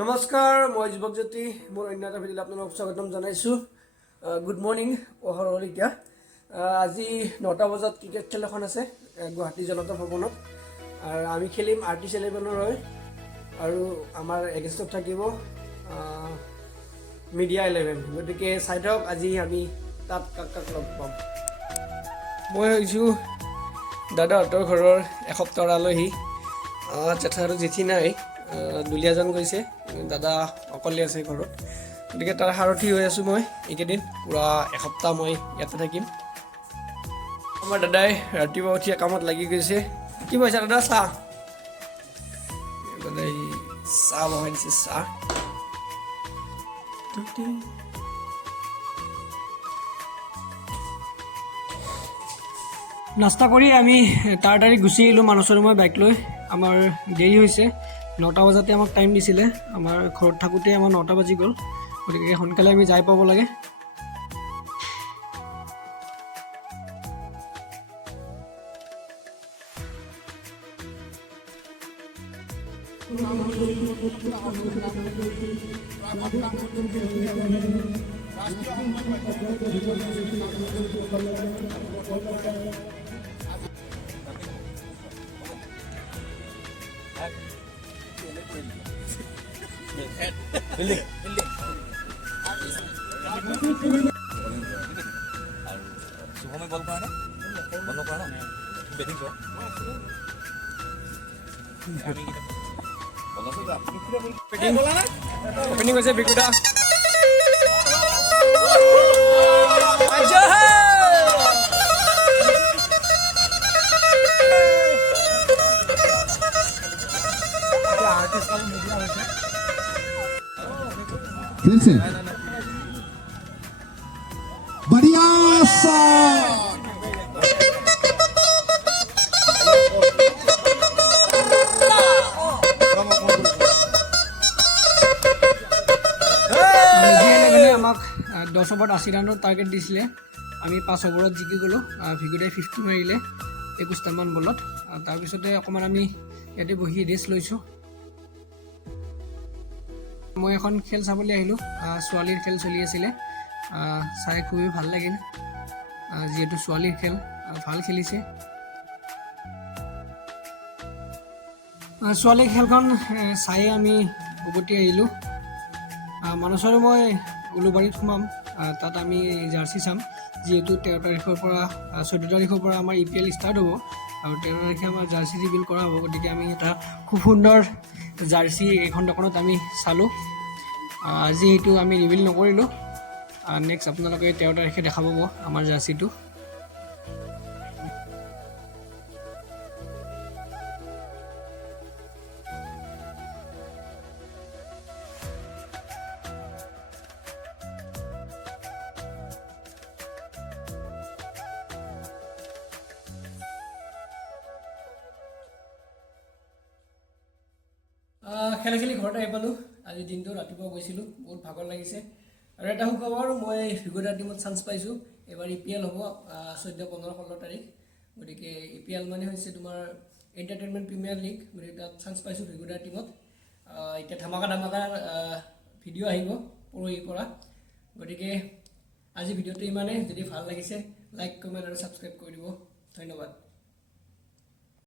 নমস্কাৰ মই যুৱক জ্যোতি মোৰ অন্য এটা ভিডিঅ'লৈ আপোনালোকক স্বাগতম জনাইছোঁ। গুড মৰ্ণিং এতিয়া। আহ, আজি নটা বজাত ক্ৰিকেট খেল এখন আছে গুৱাহাটী জনতা ভৱনত। আৰু আমি খেলিম আৰ টি ইলেভেনৰ হৈ আৰু আমাৰ এগেষ্টত থাকিব মিডিয়া ইলেভেন। গতিকে চাই থাকক আজি আমি তাত কাক কাক লগ পাম। মই হৈছোঁ দাদাহঁতৰ ঘৰৰ এসপ্তাহৰ আলহী। জেঠা আৰু জেঠি নাই। দুলীয়াজন গৈছে। দাদা অকলে আছে ঘৰত। গতিকে তাৰ সাৰথি হৈ আছোঁ মই এইকেইদিন। পূৰা এসপ্তাহ মই ইয়াতে থাকিম। আমাৰ দাদাই ৰাতিপুৱা উঠি কামত লাগি গৈছে। কি কৈছা দাদা চাহ? দাদাই চাহ বহাই দিছে চাহ। নাস্তা কৰি আমি তাড়াতাড়ি গুচি আহিলোঁ মানচৰ মই বাইক লৈ। আমাৰ দেৰি হৈছে। নটা বজাতে আমাক টাইম দিছিলে। আমাৰ ঘৰত থাকোঁতে আমাৰ নটা বাজি গ'ল। গতিকে সোনকালে আমি যাই পাব লাগে। শুভমে বল কৰা নে বন্ধ কৰা ন বেটিং চোৱা অপেনিং হৈছে বিকুটা फिर से बढ़िया शॉट মানে আমাক আহ, দহ অভাৰত আশী ৰানৰ টাৰ্গেট দিছিলে আমি পাঁচ অভাৰত জিকি গ'লোঁ ভিগুদাই ফিফটি মাৰিলে একৈছটামান বলত আহ, তাৰপিছতে অকণমান আমি ইয়াতে বহি ৰেষ্ট লৈছোঁ মই এখন খেল চাবলৈ আহিলোঁ। ছোৱালীৰ খেল চলি আছিলে। চাই খুবেই ভালো লাগিল। যিহেতু ছোৱালীৰ খেল ভালো খেলিছে। ছোৱালীৰ খেলখন চায়ে আমি উভতি আহিলোঁ। আহ, মানসৰ মই উলুবাৰীত সোমাম। তাত আমি জাৰ্চি চাম। যিহেতু তেৰ তাৰিখৰ পৰা চৈধ্য তাৰিখৰ পৰা আমাৰ ই পি এল ষ্টাৰ্ট হ'ব। আৰু তাৰিখে আমাৰ জাৰ্চি ৰিভিল কৰা হ'ব, গতিকে আমি এটা খুব সুন্দৰ জাৰ্চি এইখন দোকানত আমি চালোঁ। আজি সেইটো আমি ৰিভিল নকৰিলোঁ। নেক্সট আপোনালোকে তেৰ তাৰিখে দেখা পাব আমাৰ জাৰ্চিটো। খেলা খেলি ঘৰত আহি পালোঁ। আজি দিনটো ৰাতিপুৱা গৈছিলোঁ বহুত ভাগৰ লাগিছে। আৰু এটা সুখবৰ মই ফিগুদাৰ টীমত চান্স পাইছোঁ। এইবাৰ ই পি এল হ'ব চৈধ্য পোন্ধৰ ষোল্ল তাৰিখ। গতিকে ই পি এল মানে হৈছে তোমাৰ এণ্টাৰটেইনমেণ্ট প্ৰিমিয়াৰ লীগ গতিকে তাত চান্স পাইছোঁ ফিগুদাৰ টীমত। এতিয়া ধামাকা ধামাকাৰ ভিডিঅ' আহিব পৰহিৰ পৰা। গতিকে আজি ভিডিঅ'টো ইমানেই। যদি ভাল লাগিছে লাইক কমেণ্ট আৰু ছাবস্ক্ৰাইব কৰি দিব। ধন্যবাদ।